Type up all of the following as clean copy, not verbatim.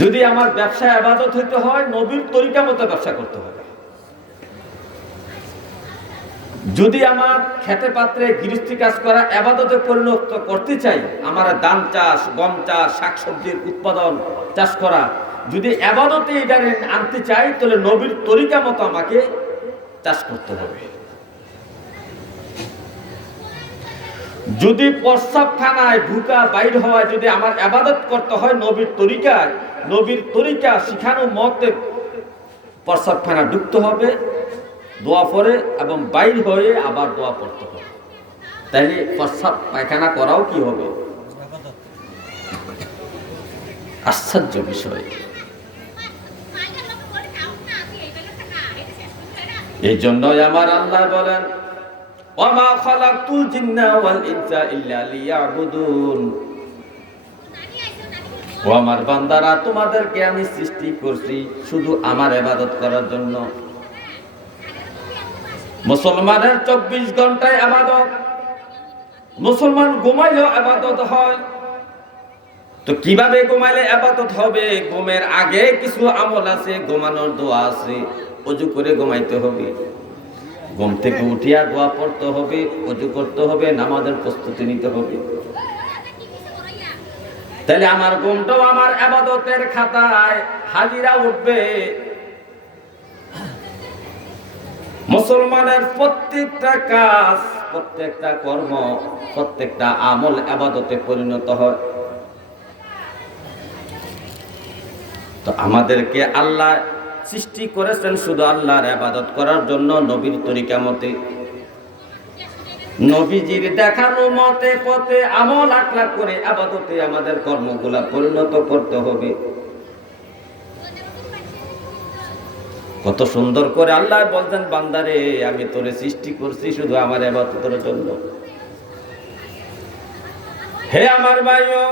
যদি আমার ব্যবসায় ইবাদত হইতে হয়, নবীর তরিকা মতো ব্যবসা করতে হবে। যদি আমার খেতে পাত্রে গৃহস্থী কাজ করা ইবাদতে পরিণত করতে চাই, আমার ধান চাষ, গম চাষ, শাকসবজির উৎপাদন চাষ করা যদি ইবাদতে এটা আনতে চাই, তাহলে নবীর তরিকা মতো আমাকে চাষ করতে হবে। যদি প্রস্রাবখানায় ঢুকা বাইর হওয়া যদি আমার ইবাদত করতে হয় নবীর তরিকায়, নবীর তরিকা শিখানো মতে প্রস্রাবখানা ঢুকতে হবে, দোয়া পড়ে এবং বাইর হয়ে আবার দোয়া পড়তে হবে। তাইলে প্রস্রাব পায়খানা করাও কি হবে? আশ্চর্য বিষয়। এই জন্যই আমার আল্লাহ বলেন, ওয়ামা খালাকতুল জিন্না ওয়াল ইনসা ইল্লা লিয়াবুদুন। ও আমার বান্দারা, তোমাদেরকে আমি সৃষ্টি করছি শুধু আমার ইবাদত করার জন্য। মুসলমানের 24 ঘন্টায় ইবাদত। মুসলমান ঘুমাইলেও ইবাদত হয়। তো কিভাবে ঘুমাইলে ইবাদত হবে? ঘুমের আগে কিছু আমল আছে, ঘুমানোর দোয়া আছে। ওযু করে ঘুমাইতে হবে, ঘুম থেকে উঠিয়া দোয়া পড়তে হবে, ওযু করতে হবে, নামাজের প্রস্তুতি নিতে হবে। তাহলে আমার ঘুমটাও আমার ইবাদতের খাতায় হাজিরা উঠবে। মুসলমানের প্রত্যেকটা কাজ, প্রত্যেকটা কর্ম, প্রত্যেকটা আমল ইবাদতে পরিণত হয়। তো আমাদেরকে আল্লাহ সৃষ্টি করেছেন শুধু আল্লাহর ইবাদত করার জন্য, নবীর তরিকা মতে, নবীজির দেখানো মতে পথে আমল আখলাক করে ইবাদতে আমাদের কর্মগুলা পরিণত করতে হবে। কত সুন্দর করে আল্লাহ বলতেন, বান্দারে আমি তোরে সৃষ্টি করছি শুধু আমার ইবাদতের জন্য। হে আমার ভাইও,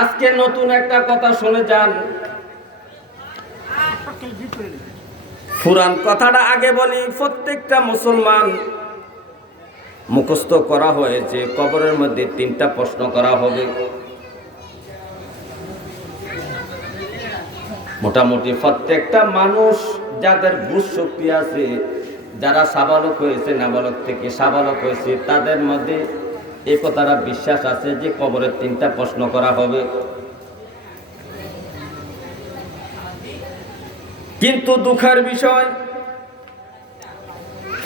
আজকে নতুন একটা কথা শুনে যান। পুরান কথাটা আগে বলি। প্রত্যেকটা মুসলমান মুখস্থ করা হয়েছে, কবরের মধ্যে 3টা প্রশ্ন করা হবে। মোটামুটি প্রত্যেকটা মানুষ যাদের বুঝ শক্তি আছে, যারা সাবালক হয়েছে, নাবালক থেকে সাবালক হয়েছে, তাদের মধ্যে এই কথাটা বিশ্বাস আছে যে কবরের 3টা প্রশ্ন করা হবে। কিন্তু দুঃখের বিষয়,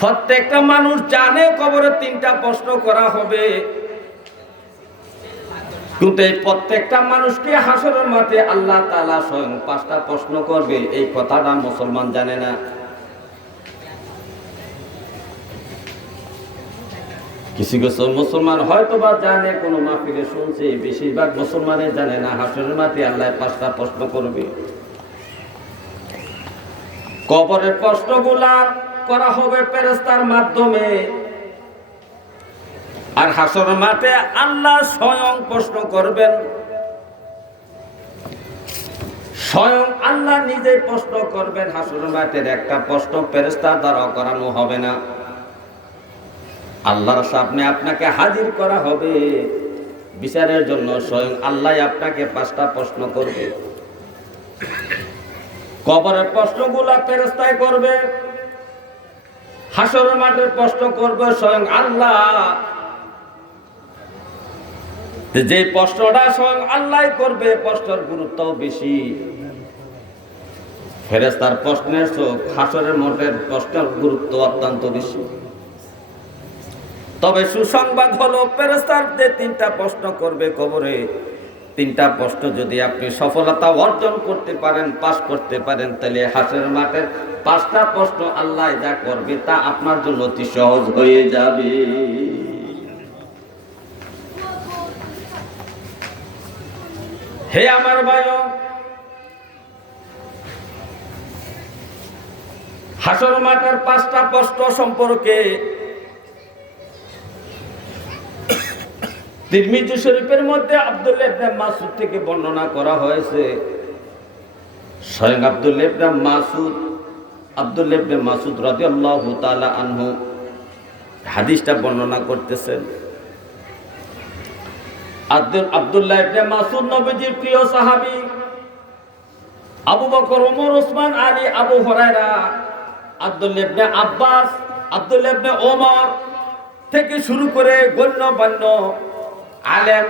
প্রত্যেকটা মানুষ জানে কবরের 3টা প্রশ্ন করা হবে, কিন্তু এই প্রত্যেকটা মানুষকে হাসরের মাঠে আল্লাহ তাআলা স্বয়ং 5টা প্রশ্ন করবে, এই কথাটা মুসলমান জানে না। কিছু কিছু মুসলমান হয়তো বা জানে, কোনো মাহফিলে শুনছে, বেশিরভাগ মুসলমানে জানে না হাসরের মাঠে আল্লাহ 5টা প্রশ্ন করবে। কবরের প্রশ্নগুলা করা হবে ফেরেশতার মাধ্যমে, আর হাসরের মাঠে আল্লাহ স্বয়ং প্রশ্ন করবেন। স্বয়ং আল্লাহ নিজে প্রশ্ন করবেন। হাসরের মাঠের একটা প্রশ্ন ফেরেশতার দ্বারা করানো হবে না, আল্লাহর সামনে আপনাকে হাজির করা হবে বিচারের জন্য। স্বয়ং আল্লাহ আপনাকে 5টা প্রশ্ন করবে। কবরের প্রশ্নগুলা ফেরেশতাই করবে, হাসরের মাঠের প্রশ্ন করবে স্বয়ং আল্লাহ। যে প্রশ্নটা স্বয়ং আল্লাহ করবে, প্রশ্নের গুরুত্বও বেশি। ফেরেশতার প্রশ্নের চোখ হাসরের মাঠের প্রশ্নের গুরুত্ব অত্যন্ত বেশি। তবে সুসংবাদ হলো, ফেরেশতার যে 3টা প্রশ্ন করবে কবরে, 3টা প্রশ্ন যদি আপনি সফলতা অর্জন করতে পারেন, পাস করতে পারেন, তাহলে হাসরের মাঠের 5টা প্রশ্ন আল্লাহ যা করবে তা আপনার জন্য অতি সহজ হয়ে যাবে। হে আমার ভাইও, হাসরের মাঠের 5টা প্রশ্ন সম্পর্কে তিরমিজি শরীফের মধ্যে আব্দুল্লাহ ইবনে মাসউদ থেকে বর্ণনা করা হয়েছে। স্বয়ং আব্দুল্লাহ ইবনে মাসউদ রাদিয়াল্লাহু তাআলা আনহু হাদিসটা বর্ণনা করতেছেন। আব্দুল্লাহ ইবনে মাসউদ নবীজির প্রিয় সাহাবী, আবু বকর, ওমর, ওসমান, আলী, আবু হুরায়রা, আব্দুল্লাহ ইবনে আব্বাস, আব্দুল্লাহ ইবনে ওমর থেকে শুরু করে গণ্যমান্য আলেম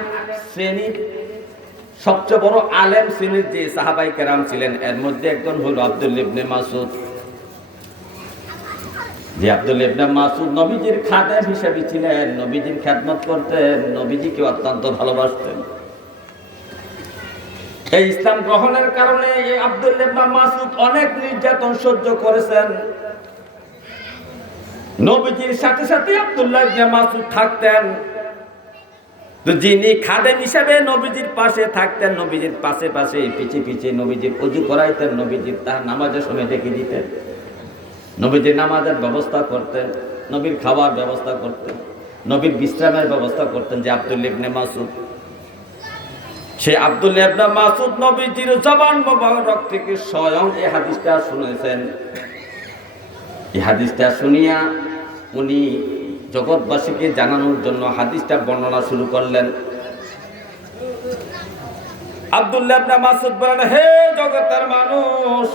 শ্রেণীর সবচেয়ে বড় আলেম শ্রেণীর যে সাহাবায়ে কেরাম ছিলেন, এর মধ্যে একজন হলো আব্দুল্লাহ ইবনে মাসউদ। যে আব্দুল্লাহ ইবনে মাসউদ নবীজির খাদেম হিসেবে ছিলেন, নবীজির খেদমত করতেন, নবীজিকে অত্যন্ত ভালোবাসতেন। এই ইসলাম গ্রহণের কারণে এই আব্দুল্লাহ ইবনে মাসউদ অনেক নির্যাতন সহ্য করেছেন। নবীজির সাথে সাথে আব্দুল্লাহ ইবনে মাসউদ থাকতেন। তো যিনি খাদেম হিসেবে নবীজির পাশে থাকতেন, নবীজির পাশে পাশে পিছে পিছে নবীজির ওযু করাইতেন, নবীজির তার নামাজের সময় ডেকে দিতেন, নবীজির নামাজের ব্যবস্থা করতেন, নবীর খাওয়ার ব্যবস্থা করতেন, নবীর বিশ্রামের ব্যবস্থা করতেন। যে আব্দুল্লাহ ইবনে মাসউদ, সে আব্দুল্লাহ ইবনে মাসউদ নবীজির জবান মোবারক থেকে স্বয়ং এই হাদিসটা শুনেছেন। এই হাদিসটা শুনিয়া উনি জগৎবাসীকে জানানোর জন্য হাদিসটা বর্ণনা শুরু করলেন। আব্দুল্লাহ ইবনে মাসউদ বলেন, হে জগতের মানুষ,